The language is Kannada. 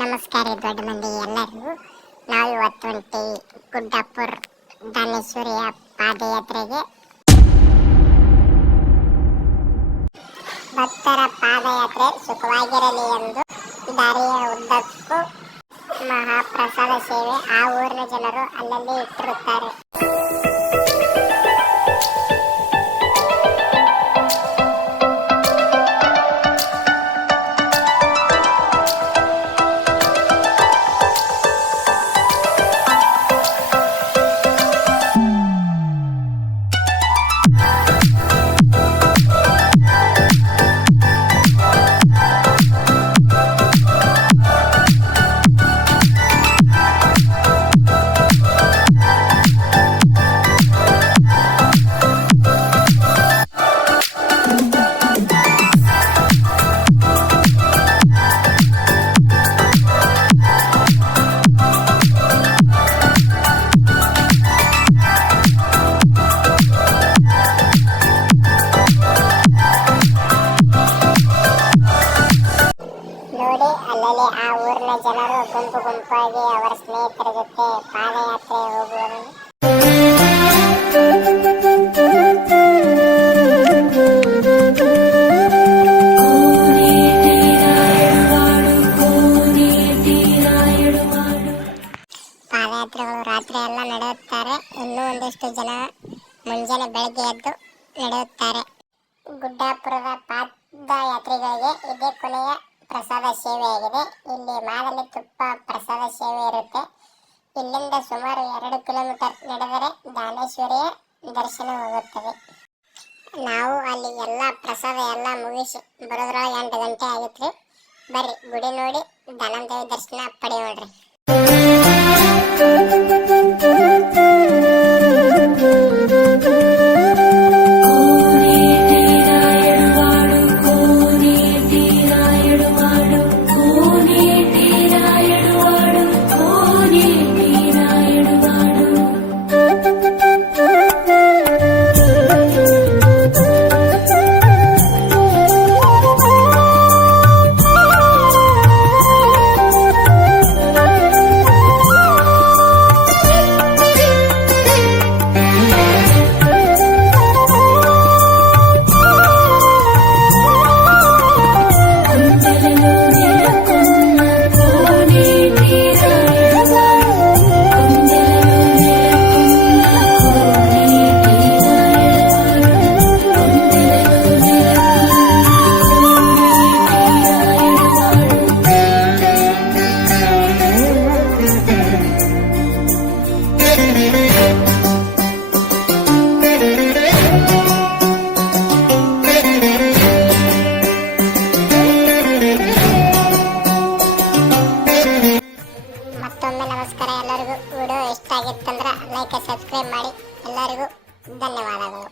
ನಮಸ್ಕಾರ ದೊಡ್ಡ ಮಂದಿ ಎಲ್ಲರಿಗೂ. ನಾವು ಇವತ್ತು ಹೊಂಟೀವಿ ಗುಡ್ಡಾಪುರ ದಾನೇಶ್ವರಿಯ ಪಾದಯಾತ್ರೆಗೆ. ಭಕ್ತರ ಪಾದಯಾತ್ರೆ ಸುಖವಾಗಿರಲಿ ಎಂದು ದಾರಿಯ ಉದ್ದಕ್ಕೂ ಮಹಾಪ್ರಸಾದ ಸೇವೆ ಆ ಊರಿನ ಜನರು ಅಲ್ಲಲ್ಲಿ ಇಟ್ಟಿರುತ್ತಾರೆ. ಅಲ್ಲಲ್ಲಿ ಆ ಊರಿನ ಜನರು ಗುಂಪು ಗುಂಪಾಗಿ ಅವರ ಸ್ನೇಹಿತರ ಜೊತೆ ಪಾದಯಾತ್ರೆ ಹೋಗುವರು. ಪಾದಯಾತ್ರೆಗಳು ರಾತ್ರಿ ಎಲ್ಲ ನಡೆಯುತ್ತಾರೆ. ಇನ್ನೂ ಒಂದಿಷ್ಟು ಜನ ಮುಂಜಾನೆ ಬೆಳಗ್ಗೆ ಎದ್ದು ನಡೆಯುತ್ತಾರೆ. ಗುಡ್ಡಾಪುರದ ಪಾದಯಾತ್ರಿಗಳಿಗೆ ಇದೇ ಕೊನೆಯ ಪ್ರಸಾದ ಸೇವೆಯಾಗಿದೆ. ಇಲ್ಲಿ ಮಾದಲಿ ತುಪ್ಪ ಪ್ರಸಾದ ಸೇವೆ ಇರುತ್ತೆ. ಇಲ್ಲಿಂದ ಸುಮಾರು 2 ಕಿಲೋಮೀಟರ್ ನಡೆದರೆ ದಾನೇಶ್ವರಿಯ ದರ್ಶನ ಹೋಗುತ್ತದೆ. ನಾವು ಅಲ್ಲಿ ಎಲ್ಲ ಪ್ರಸಾದ ಎಲ್ಲ ಮುಗಿಸಿ ಬರೋದ್ರೊಳಗೆ 8 ಗಂಟೆ ಆಗಿತ್ರಿ. ಬರ್ರಿ ಗುಡಿ ನೋಡಿ ದಾನಂದೇವಿ ದರ್ಶನ ಪಡೆಯೋಣ್ರಿ. ನಮಸ್ಕಾರ ಎಲ್ಲರಿಗೂ. ವಿಡಿಯೋ ಇಷ್ಟ ಆಗಿತ್ತಂದ್ರೆ ಲೈಕ್ ಸಬ್ಸ್ಕ್ರೈಬ್ ಮಾಡಿ. ಎಲ್ಲರಿಗೂ ಧನ್ಯವಾದಗಳು.